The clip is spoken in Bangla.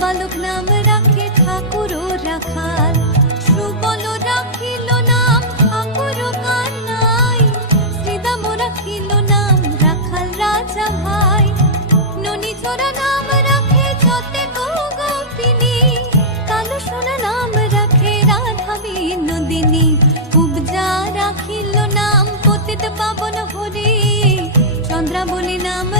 বালক নাম রাখে ঠাকুর রাখাল, সুবল রাখিল নাম ঠাকুর কানাই, শ্রীদাম রাখিল নাম রাখাল রাজা ভাই, ননী চোরা নাম রাখে যতে গোপিনী, কালো সোনা নাম রাখে রাধা বিনোদিনী, উপজা রাখিল নাম পতিত পাবন হরি, চন্দ্রাবলী নাম